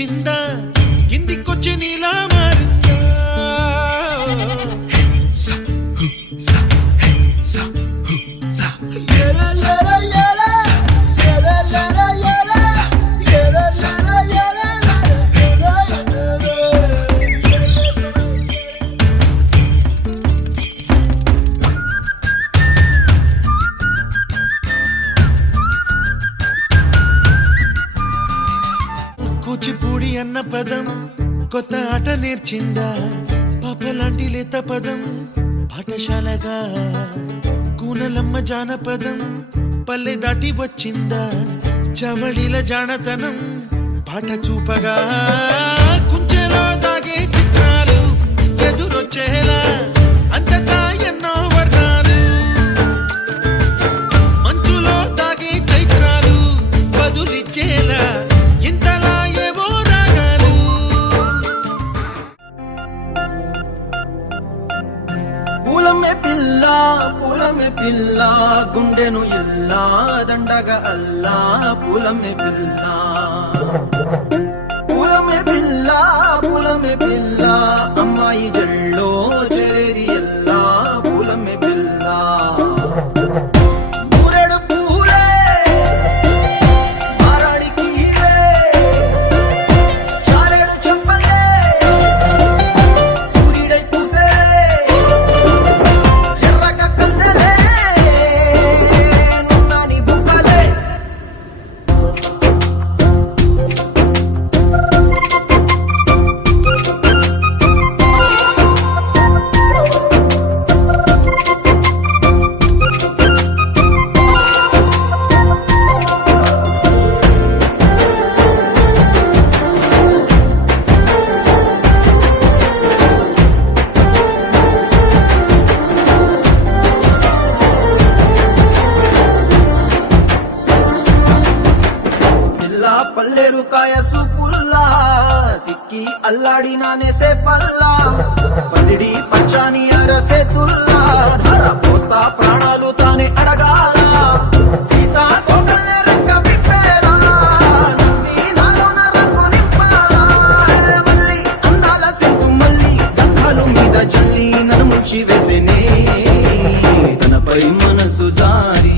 వచ్చిందా కిందికొచ్చి నీలా మారిందా కూచిపూడి అన్న పదం కొత్త ఆట నేర్చిందా పాపలాంటి లేత పదం పాఠశాలగా కూనలమ్మ జానపదం పల్లె దాటి వచ్చిందా చవళిల జానతనం పాట చూపగా కుంచెలో దాగే చిత్రాలు ఎదురొచ్చేలా అంతటా ఎన్నో వర్ణాలు మంచులో దాగే చైత్రాలు బదులిచ్చేలా పూలమే పిల్ల గుండెను ఇల్లా దండగ అల్లా పూలమే పిల్ల అమ్మాయి జల్లో చేరేది ఎల్లా పూలమే పిల్ల ఊరెడు పూలే మారాడికి చారెడు చెప్పలే సూర్యుడై పూసే పల్లెరుకాయ సూపుల్లా సిక్కి అల్లాడి నానేసే పల్లా పసిడి పచ్చాని అరసే తుల్లా ధర పోస్తా ప్రాణాలు తానే అడగాల సీతా కోకల్లే రెక్క విప్పేరా నవ్వి నాలోన రంగు నింపాలా మళ్ళీ అందాల సెట్టు మళ్ళీ గంధాలు మీద జల్లి నన్ను ముంచి వేసేనే తనపై మనసు జారి